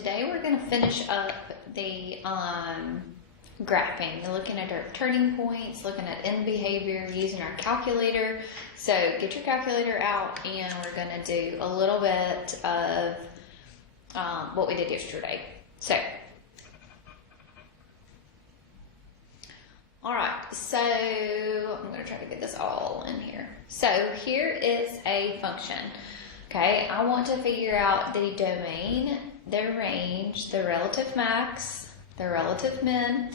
today we're going to finish up the graphing, looking at our turning points, looking at end behavior, using our calculator. So get your calculator out and we're going to do a little bit of what we did yesterday. So, all right, so I'm going to try to get this all in here. So here is a function. Okay, I want to figure out the domain, the range, the relative max, the relative min,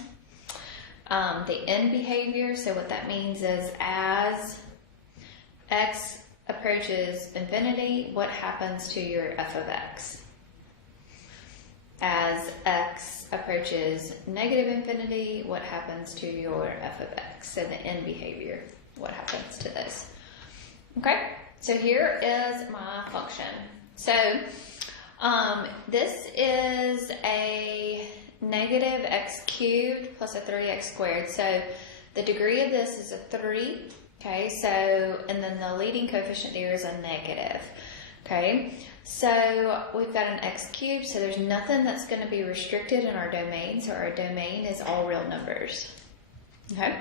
the end behavior. So what that means is as x approaches infinity, what happens to your f of x? As x approaches negative infinity, what happens to your f of x? So the end behavior, what happens to this? Okay, so here is my function. So this is a negative x cubed plus a 3x squared. So the degree of this is a 3. Okay, so, and then the leading coefficient there is a negative. Okay, so we've got an x cubed, so there's nothing that's going to be restricted in our domain. So our domain is all real numbers. Okay,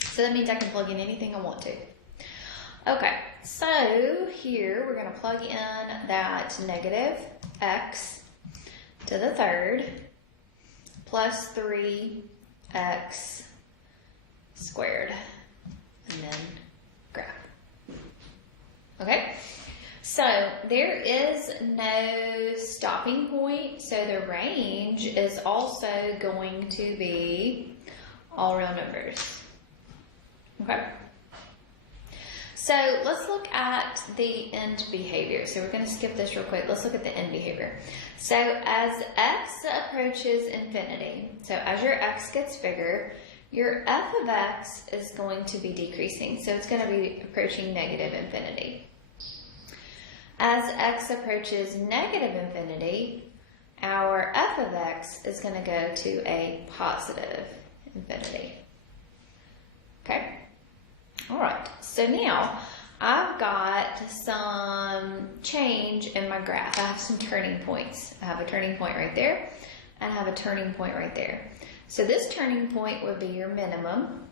so that means I can plug in anything I want to. Okay, so here we're going to plug in that negative x to the third plus 3x squared, and then graph. Okay, so there is no stopping point, so the range is also going to be all real numbers. Okay. So let's look at the end behavior. So we're going to skip this real quick. Let's look at the end behavior. So as x approaches infinity, so as your x gets bigger, your f of x is going to be decreasing. So it's going to be approaching negative infinity. As x approaches negative infinity, our f of x is going to go to a positive infinity. Okay. All right, so now I've got some change in my graph. I have some turning points. I have a turning point right there, and I have a turning point right there. So this turning point would be your minimum,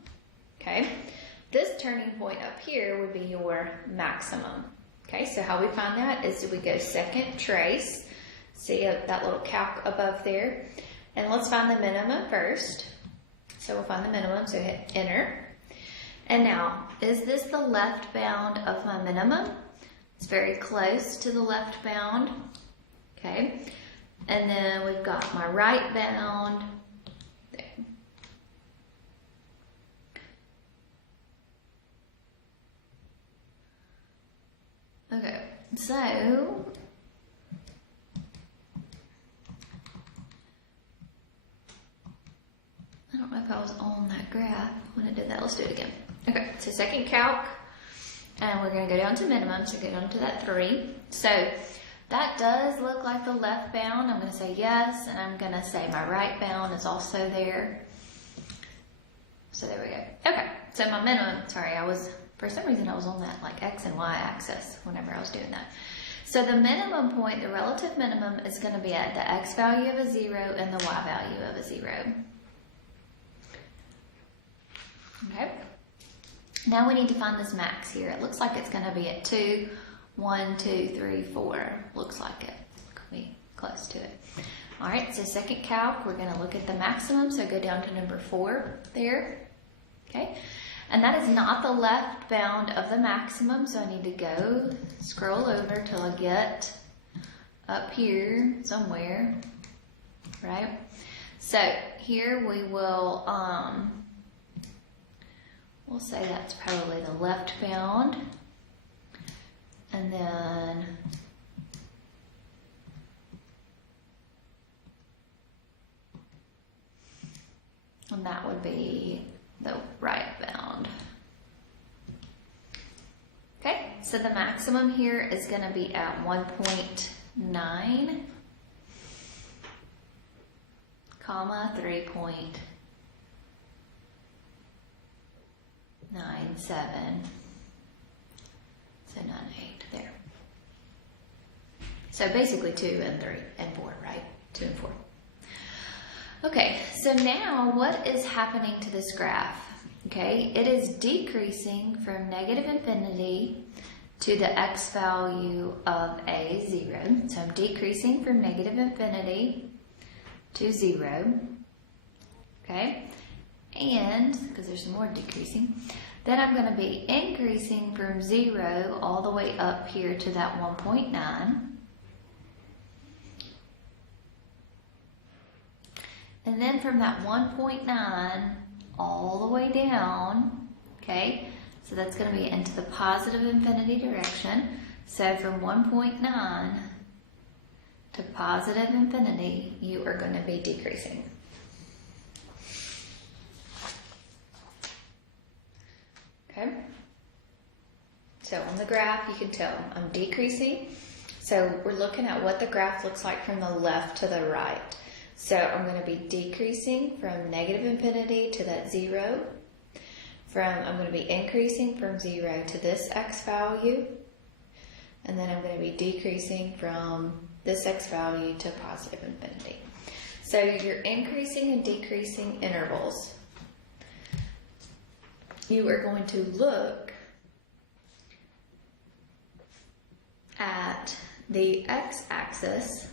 okay? This turning point up here would be your maximum, okay? So how we find that is we go second trace, see that little calc above there, and let's find the minimum first. So we'll find the minimum, so hit enter. And now, is this the left bound of my minimum? It's very close to the left bound, okay? And then we've got my right bound there. Okay, so I don't know if I was on that graph when I did that. Let's do it again. Okay, so second calc, and we're going to go down to minimum, so go down to that 3. So that does look like the left bound. I'm going to say yes, and I'm going to say my right bound is also there. So there we go. Okay, so my minimum, sorry, for some reason I was on that like X and Y axis whenever I was doing that. So the minimum point, the relative minimum, is going to be at the X value of a 0 and the Y value of a 0. Okay. Now we need to find this max here. It looks like it's going to be at 2, 1, 2, 3, 4. Looks like it. Could be close to it. All right, so second calc, we're going to look at the maximum. So go down to number 4 there. Okay. And that is not the left bound of the maximum, so I need to go scroll over till I get up here somewhere. Right? So here we will we'll say that's probably the left bound, and then that would be the right bound. Okay, so the maximum here is going to be at 1.9, comma 3.97. So 98 there. So basically 2 and 3 and 4, right? Okay, so now what is happening to this graph? Okay, it is decreasing from negative infinity to the x value of a 0. So I'm decreasing from negative infinity to 0. Okay, and because there's more decreasing, then I'm going to be increasing from 0 all the way up here to that 1.9. And then from that 1.9 all the way down, okay, so that's going to be into the positive infinity direction. So from 1.9 to positive infinity, you are going to be decreasing. Okay, so on the graph you can tell I'm decreasing. So we're looking at what the graph looks like from the left to the right. So I'm going to be decreasing from negative infinity to that 0. I'm going to be increasing from 0 to this x value. And then I'm going to be decreasing from this x value to positive infinity. So you're increasing and decreasing intervals. You are going to look at the x-axis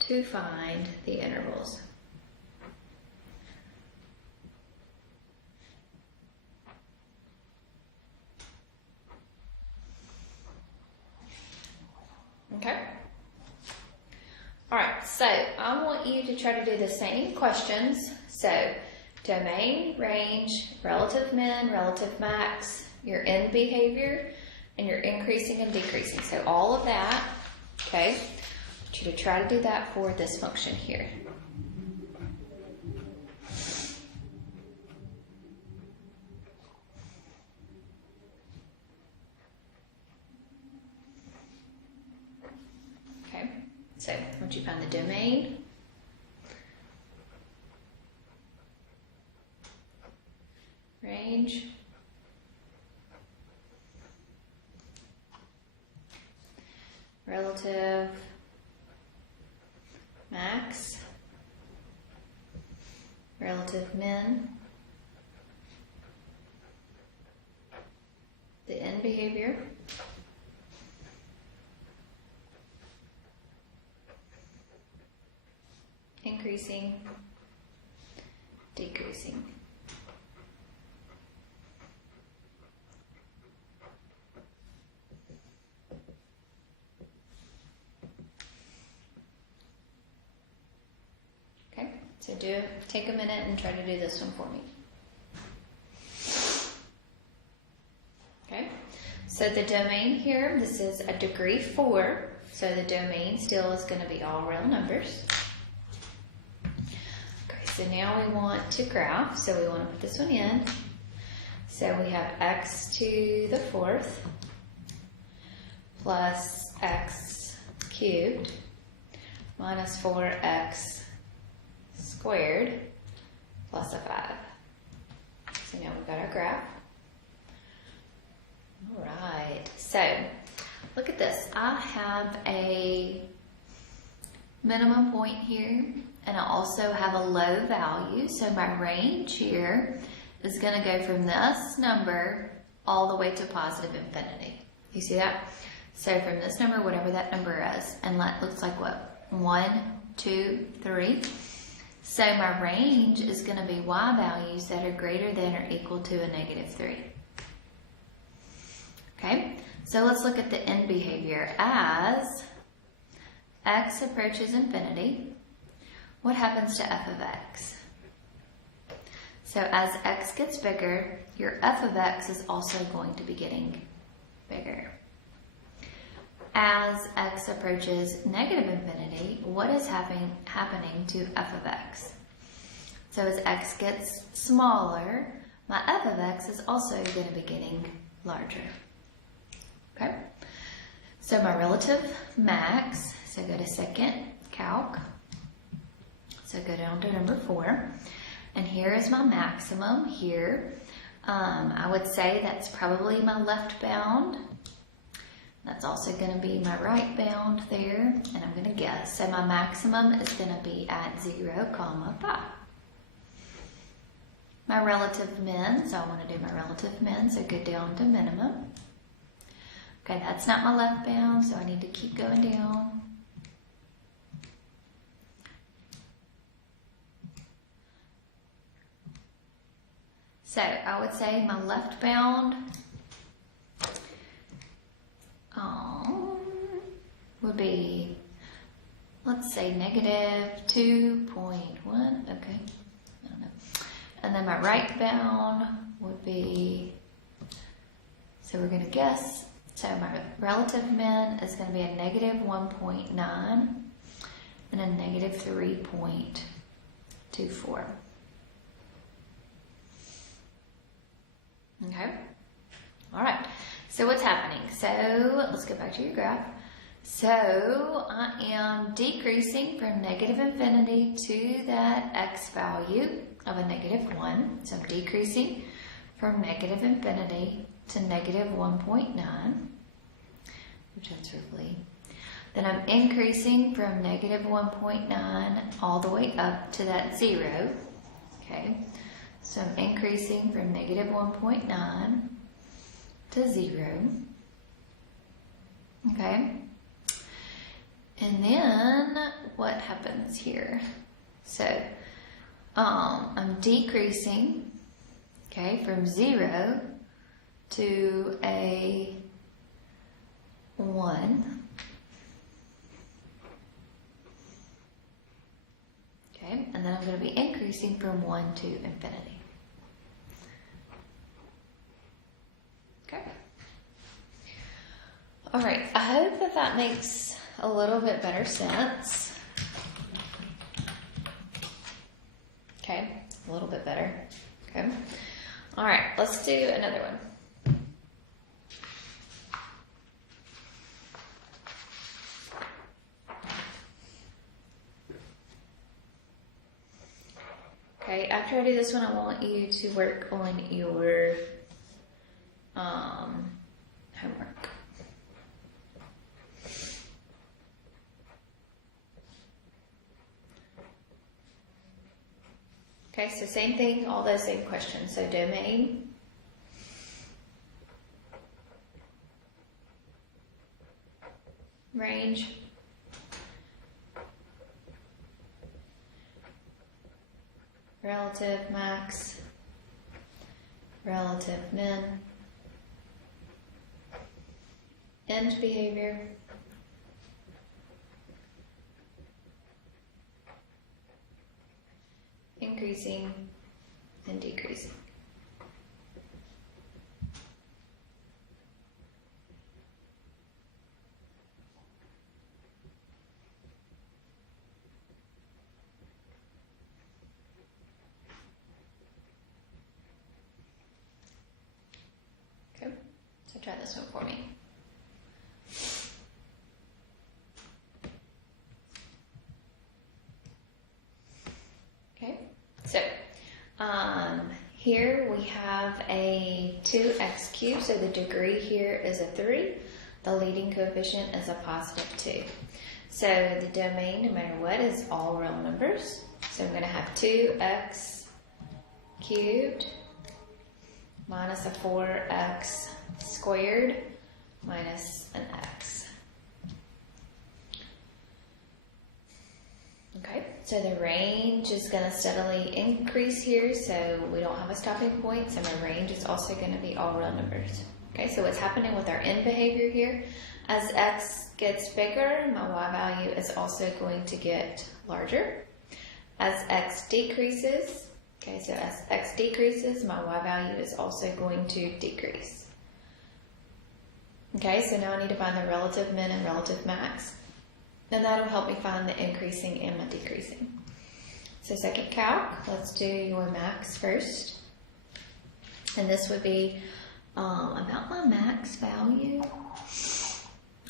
to find the intervals. Okay? Alright, so I want you to try to do the same questions. So, domain, range, relative min, relative max, your end behavior, and your increasing and decreasing. So all of that, okay? I want you to try to do that for this function here. Okay, so once you find the domain, range, relative max, relative min, the end behavior, increasing, decreasing. Okay, so take a minute and try to do this one for me. Okay, so the domain here, this is a degree 4, so the domain still is going to be all real numbers. Okay, so now we want to graph, so we want to put this one in. So we have x to the 4th plus x cubed minus 4x squared plus a 5. So now we've got our graph. All right, so look at this. I have a minimum point here, and I also have a low value. So my range here is going to go from this number all the way to positive infinity. You see that? So from this number, whatever that number is, and that looks like what? 1, 2, 3. So my range is going to be y values that are greater than or equal to a negative 3. Okay, so let's look at the end behavior. As x approaches infinity, what happens to f of x? So as x gets bigger, your f of x is also going to be getting bigger. As x approaches negative infinity, what is happening to f of x? So as x gets smaller, my f of x is also going to be getting larger. Okay, so my relative max, so go to second calc, so go down to number 4, and here is my maximum here. I would say that's probably my left bound. That's also going to be my right bound there, and I'm going to guess. So my maximum is going to be at 0, 5. My relative min, so I want to do my relative min, so go down to minimum. Okay, that's not my left bound, so I need to keep going down. So I would say my left bound would be, let's say, negative 2.1, okay, I don't know. And then my right bound would be, so we're going to guess, so my relative min is going to be a negative 1.9 and a negative 3.24. Okay, all right, so what's happening? So let's go back to your graph. So I am decreasing from negative infinity to that x value of a negative 1. So I'm decreasing from negative infinity to negative 1.9, which that's roughly. Then I'm increasing from negative 1.9 all the way up to that 0. Okay, so I'm increasing from negative 1.9 to 0. Okay. And then what happens here? So I'm decreasing, okay, from 0 to a 1. Okay, and then I'm going to be increasing from 1 to infinity. Okay. All right, I hope that that makes a little bit better sense. Okay, a little bit better. Okay. All right, let's do another one. Okay, after I do this one, I want you to work on your homework. Okay, so same thing, all those same questions. So domain, range, relative max, relative min, end behavior, increasing and decreasing. Okay, so try this one for me. Okay, so here we have a 2x cubed, so the degree here is a 3. The leading coefficient is a positive 2. So the domain, no matter what, is all real numbers. So I'm going to have 2x cubed minus a 4x squared minus an x. Okay, so the range is going to steadily increase here, so we don't have a stopping point, so my range is also going to be all real numbers. Okay, so what's happening with our end behavior here, as x gets bigger, my y value is also going to get larger. As x decreases, okay, so as x decreases, my y value is also going to decrease. Okay, so now I need to find the relative min and relative max. And that'll help me find the increasing and my decreasing. So second calc, let's do your max first. And this would be about my max value.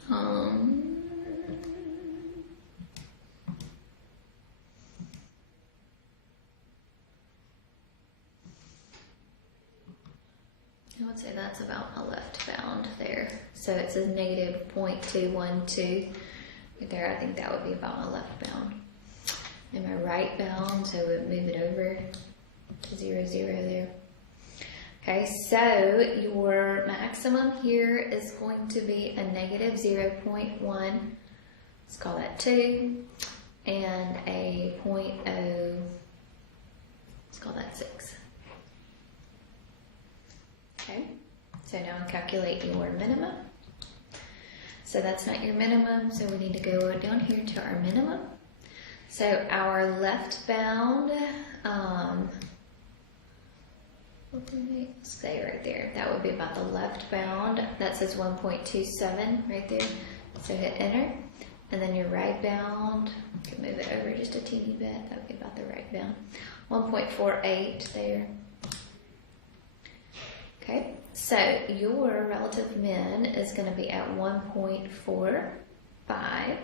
I would say that's about my left bound there. So it says negative 0.212. Right there, I think that would be about my left bound. And my right bound, so we would move it over to 0, 0 there. Okay, so your maximum here is going to be a negative 0.1. Let's call that 2. And a 0.0, let's call that 6. Okay, so now calculate your minimum. So that's not your minimum, so we need to go down here to our minimum. So our left bound, say right there, that would be about the left bound. That says 1.27 right there. So hit enter. And then your right bound, you can move it over just a teeny bit. That would be about the right bound. 1.48 there. Okay, so your relative min is going to be at 1.45.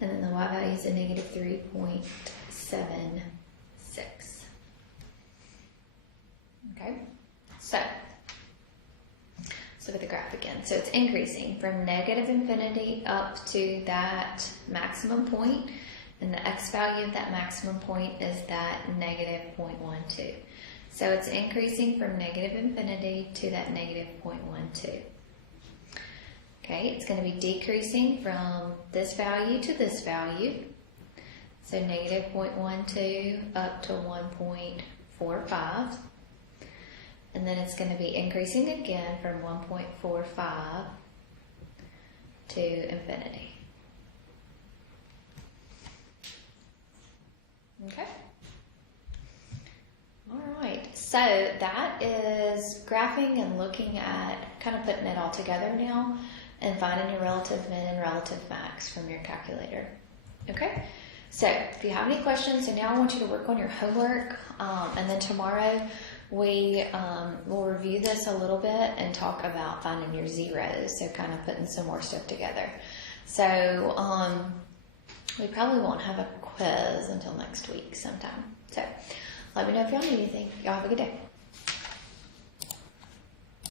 And then the y value is a negative 3.76. Okay, so let's look at the graph again. So it's increasing from negative infinity up to that maximum point, and the x value of that maximum point is that negative 0.12. So it's increasing from negative infinity to that negative 0.12. Okay, it's going to be decreasing from this value to this value. So negative 0.12 up to 1.45. And then it's going to be increasing again from 1.45 to infinity. Okay. All right, so that is graphing and looking at kind of putting it all together now and finding your relative min and relative max from your calculator. Okay, so if you have any questions, so now I want you to work on your homework, and then tomorrow we will review this a little bit and talk about finding your zeros, so kind of putting some more stuff together. So we probably won't have a quiz until next week sometime. So let me know if y'all need anything. Y'all have a good day.